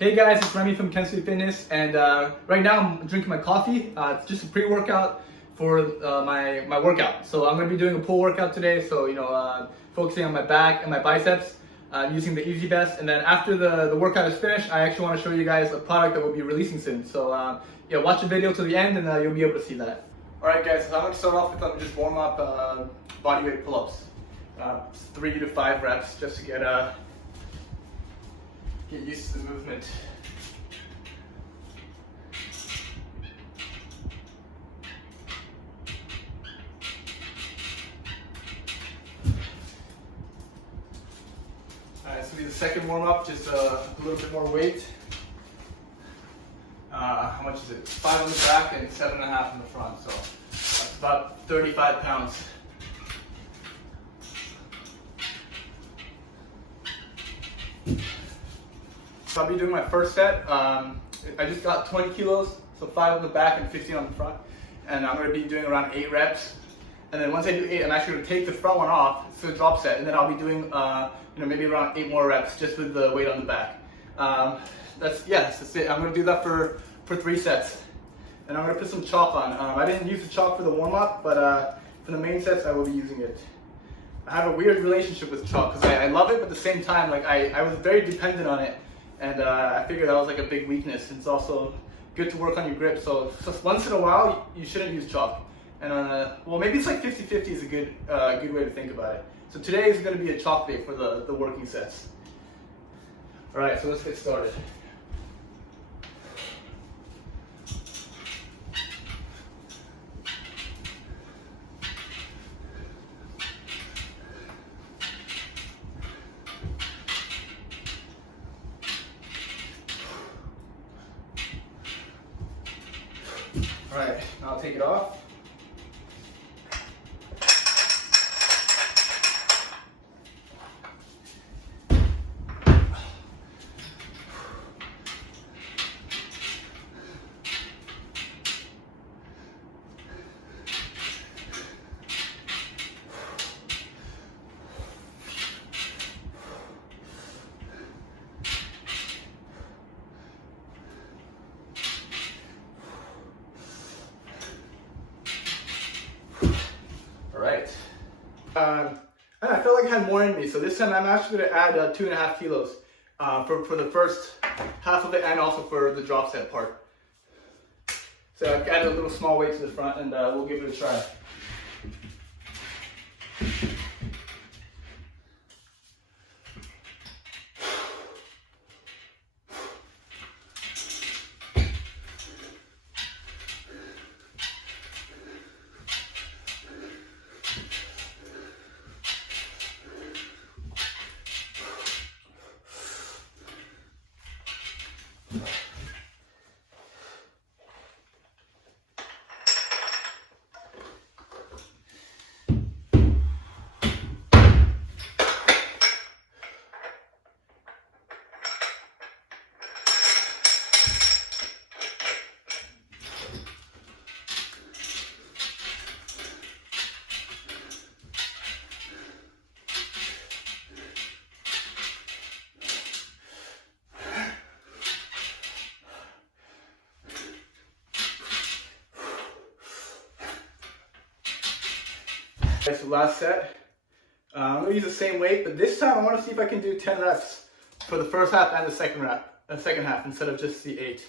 Hey guys, it's Remy from Kensui Fitness, and right now I'm drinking my coffee. It's just a pre-workout for my workout. So I'm going to be doing a pull workout today. So focusing on my back and my biceps, using the Easy Vest. And then after the workout is finished, I actually want to show you guys a product that we'll be releasing soon. So watch the video to the end, and you'll be able to see that. All right, guys. So I'm going to start off with just warm up bodyweight pull-ups, 3 to 5 reps, just to get used to the movement. Alright, this will be the second warm up, just a little bit more weight. How much is it? 5 on the back and 7.5 in the front, so that's about 35 pounds. So I'll be doing my first set. I just got 20 kilos, so 5 on the back and 15 on the front. And I'm going to be doing around 8 reps. And then once I do 8, I'm actually going to take the front one off, it's a drop set, and then I'll be doing maybe around 8 more reps just with the weight on the back. That's it. I'm going to do that for 3 sets. And I'm going to put some chalk on. I didn't use the chalk for the warm-up, but for the main sets I will be using it. I have a weird relationship with chalk because I love it, but at the same time, I was very dependent on it. And I figured that was like a big weakness. It's also good to work on your grip. So once in a while, you shouldn't use chalk. And well, maybe it's like 50-50 is a good way to think about it. So today is going to be a chalk day for the working sets. All right, so let's get started. All right, now I'll take it off. I felt like I had more in me, so this time I'm actually going to add 2.5 kilos for the first half of it, and also for the drop set part. So I've added a little small weight to the front, and we'll give it a try. So last set, I'm going to use the same weight, but this time I want to see if I can do 10 reps for the first half and the second half instead of just the 8.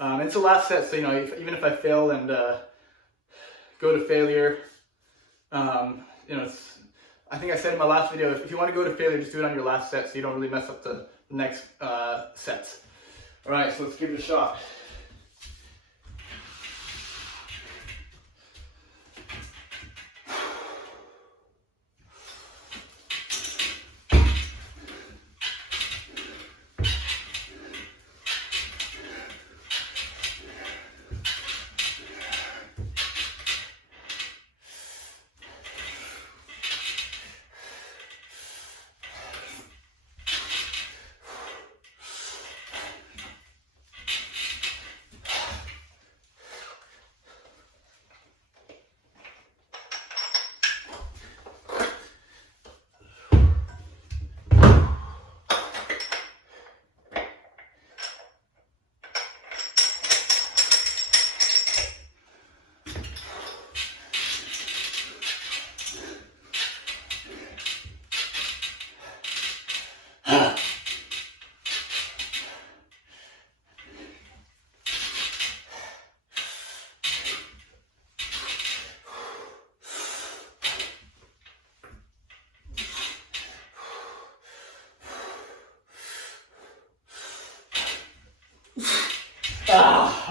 It's the last set, so even if I fail and go to failure, I think I said in my last video, if you want to go to failure, just do it on your last set so you don't really mess up the next sets. All right, so let's give it a shot.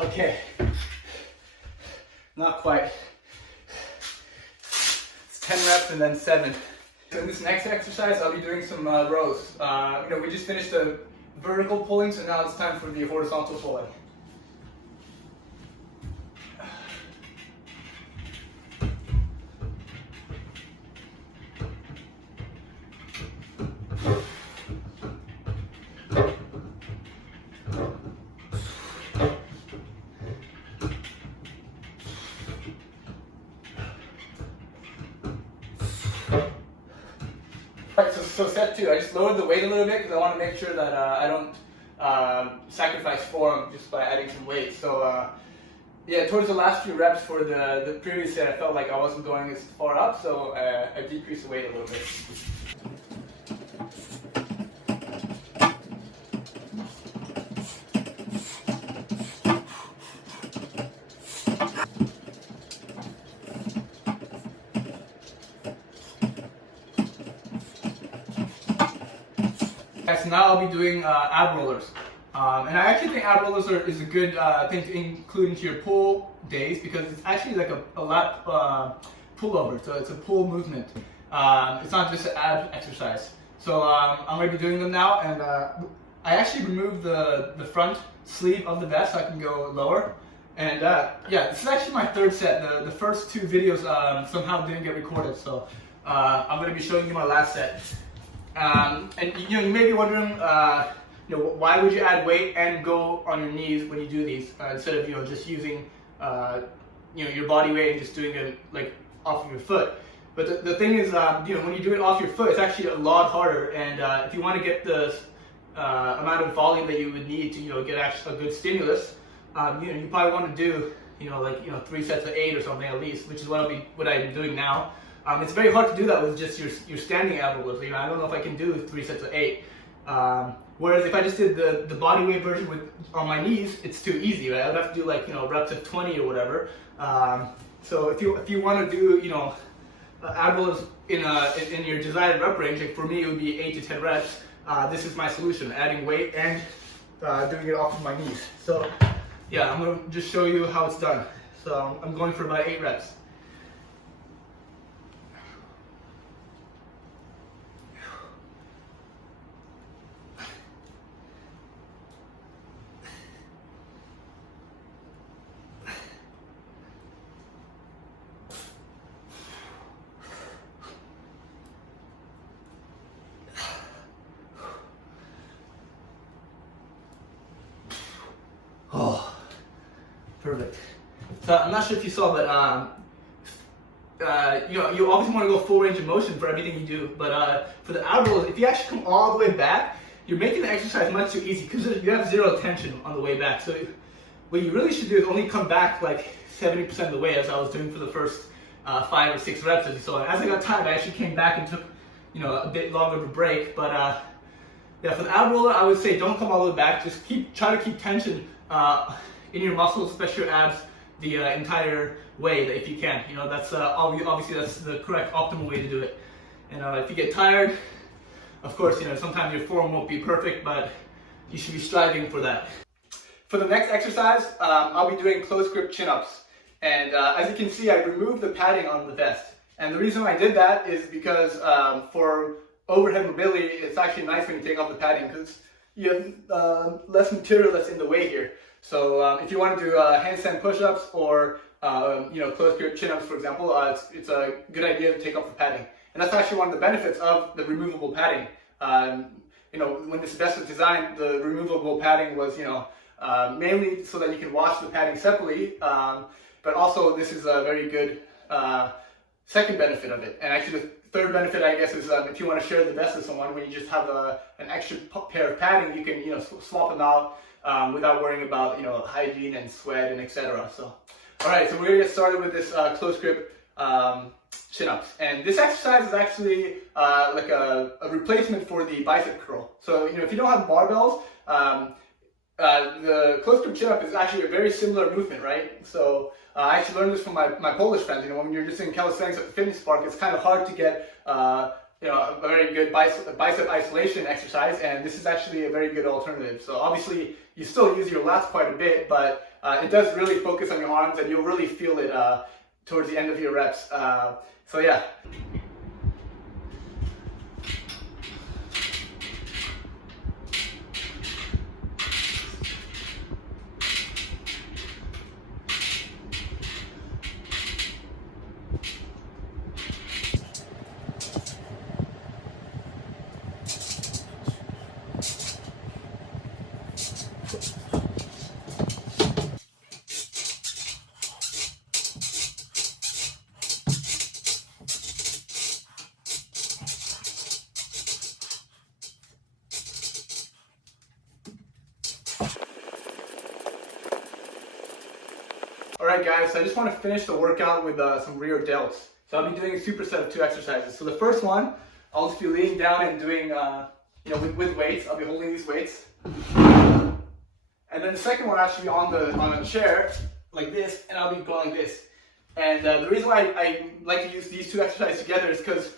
Okay, not quite. It's 10 reps and then 7. So in this next exercise, I'll be doing some rows. We just finished the vertical pulling, so now it's time for the horizontal pulling. Alright, so set 2, I just lowered the weight a little bit because I want to make sure that I don't sacrifice form just by adding some weight. So yeah, towards the last few reps for the previous set, I felt like I wasn't going as far up, so I decreased the weight a little bit. So now I'll be doing ab rollers. And I actually think ab rollers is a good thing to include into your pull days because it's actually like a lat pullover, so it's a pull movement. It's not just an ab exercise. So I'm going to be doing them now, and I actually removed the front sleeve of the vest so I can go lower. And yeah, this is actually my 3rd set. The first 2 videos somehow didn't get recorded, so I'm going to be showing you my last set. And you may be wondering, why would you add weight and go on your knees when you do these instead of just using your body weight and just doing it like off of your foot. But the thing is, when you do it off your foot, it's actually a lot harder. And if you want to get the amount of volume that you would need to get actually a good stimulus, you probably want to do 3 sets of 8 or something at least, which is what I'm doing now. It's very hard to do that with just your standing ab rollers. I don't know if I can do 3 sets of 8. Whereas if I just did the body weight version on my knees, it's too easy, right? I'd have to do reps of 20 or whatever. So if you want to do ab rollers in your desired rep range, like for me it would be 8 to 10 reps. This is my solution: adding weight and doing it off of my knees. So yeah, I'm gonna just show you how it's done. So I'm going for about 8 reps. Oh, perfect. So I'm not sure if you saw, but you obviously want to go full range of motion for everything you do. But for the ab rollers, if you actually come all the way back, you're making the exercise much too easy because you have 0 tension on the way back. So what you really should do is only come back like 70% of the way, as I was doing for the first 5 or 6 reps, as you saw. And as I got tired, I actually came back and took a bit longer of a break. But yeah, for the ab roller, I would say don't come all the way back. Just try to keep tension in your muscles, especially your abs, the entire way, if you can. That's obviously that's the correct optimal way to do it. And if you get tired, of course, sometimes your form won't be perfect, but you should be striving for that. For the next exercise, I'll be doing close grip chin-ups. And as you can see, I removed the padding on the vest. And the reason I did that is because for overhead mobility, it's actually nice when you take off the padding because you have less material that's in the way here. So if you want to do handstand push-ups or close grip chin-ups, for example, it's a good idea to take off the padding. And that's actually one of the benefits of the removable padding. When this vest was designed, the removable padding was mainly so that you can wash the padding separately, but also this is a very good second benefit of it. And actually the third benefit, I guess, is if you want to share the vest with someone, when you just have an extra pair of padding, you can swap them out without worrying about hygiene and sweat and etc. So, all right, so we're gonna get started with this close grip chin-ups, and this exercise is actually like a replacement for the bicep curl. So if you don't have barbells, the close grip chin-up is actually a very similar movement, right? So I actually learned this from my Polish friends. When you're just in calisthenics at the fitness park, it's kind of hard to get a very good bicep isolation exercise, and this is actually a very good alternative. So obviously you still use your lats quite a bit, but it does really focus on your arms, and you'll really feel it towards the end of your reps. So yeah. Alright guys, so I just want to finish the workout with some rear delts. So I'll be doing a superset of 2 exercises. So the first one, I'll just be leaning down and doing, with weights. I'll be holding these weights. And then the second one, I'll actually be on a chair, like this, and I'll be going like this. And the reason why I like to use these 2 exercises together is because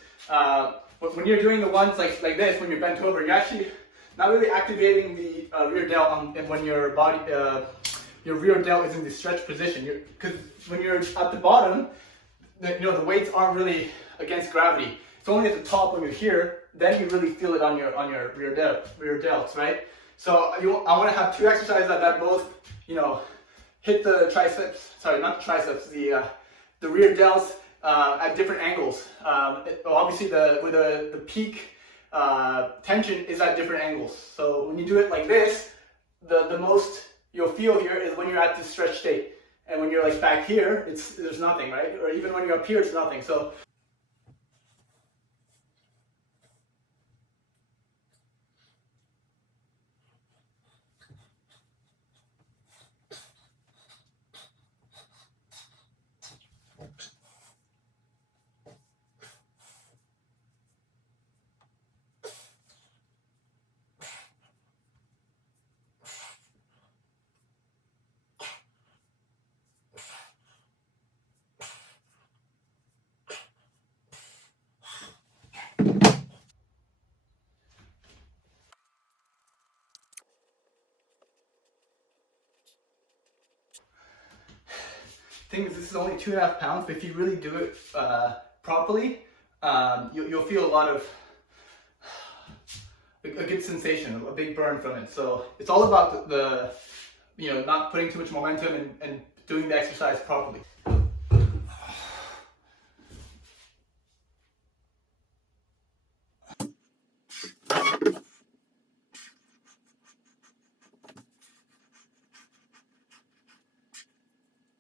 when you're doing the ones like this, when you're bent over, you're actually not really activating the rear delt when your body, your rear delt is in the stretch position. Because when you're at the bottom, the weights aren't really against gravity. It's only at the top when you're here, then you really feel it on your rear delts, right? So I want to have 2 exercises that both, hit the triceps. Sorry, not the triceps. The rear delts at different angles. Obviously, where the peak tension is at different angles. So when you do it like this, the most you'll feel here is when you're at this stretch state, and when you're like back here, there's nothing, right? Or even when you're up here, it's nothing. So thing is, this is only 2.5 pounds, but if you really do it properly, you'll feel a lot of a good sensation, a big burn from it. So it's all about the not putting too much momentum and doing the exercise properly.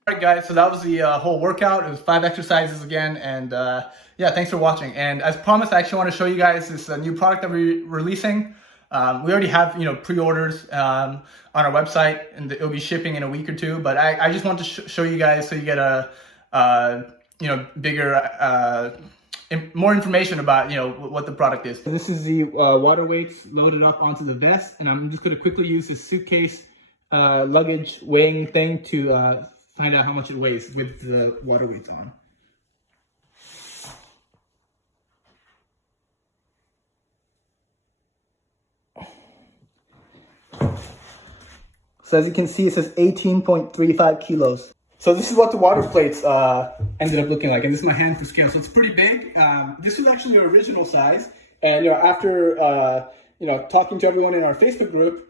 Alright guys, so that was the whole workout. It was 5 exercises again, and yeah, thanks for watching. And as promised, I actually want to show you guys this new product that we're releasing. We already have pre-orders on our website, and it'll be shipping in a week or 2. But I just want to show you guys so you get a bigger, more information about what the product is. This is the water weights loaded up onto the vest, and I'm just going to quickly use this suitcase luggage weighing thing to find out how much it weighs with the water weights on. So as you can see, it says 18.35 kilos. So this is what the water plates ended up looking like, and this is my hand for scale. So it's pretty big. This was actually the original size, and after talking to everyone in our Facebook group,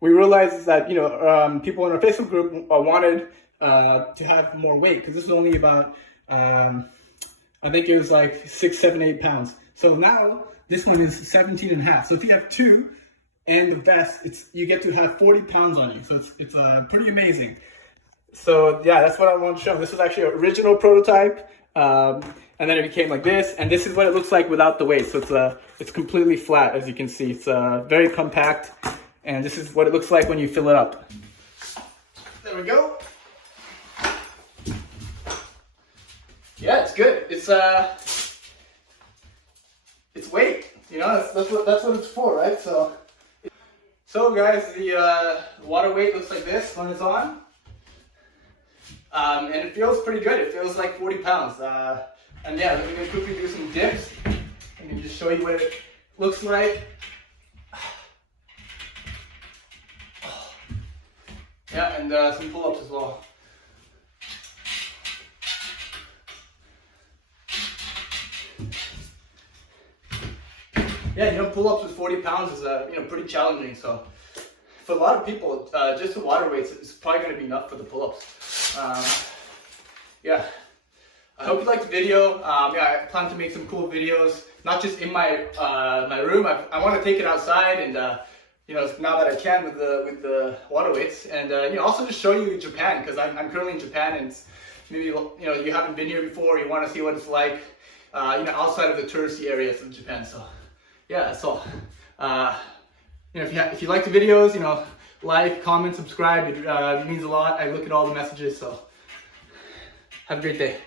we realized that people in our Facebook group wanted to have more weight, because this is only about I think it was like 6, 7, 8 pounds. So now this one is 17.5. So if you have 2 and the vest, you get to have 40 pounds on you. So it's pretty amazing. So yeah, that's what I want to show. This was actually an original prototype, and then it became like this, and this is what it looks like without the weight. So it's completely flat, as you can see. It's very compact. And this is what it looks like when you fill it up. There we go. Yeah, it's good. It's weight. That's what it's for, right? So guys, the water weight looks like this when it's on, and it feels pretty good. It feels like 40 pounds. And yeah, let me quickly do some dips. and just show you what it looks like. Yeah, and some pull-ups as well. Yeah, pull-ups with 40 pounds is pretty challenging. So for a lot of people, just the water weights is probably going to be enough for the pull-ups. Yeah, I hope you liked the video. Yeah, I plan to make some cool videos, not just in my my room. I want to take it outside, and now that I can with the water weights, and also just show you Japan, because I'm currently in Japan, and maybe you haven't been here before. You want to see what it's like, outside of the touristy areas of Japan. So yeah, so if you like the videos, like, comment, subscribe. It means a lot. I look at all the messages. So have a great day.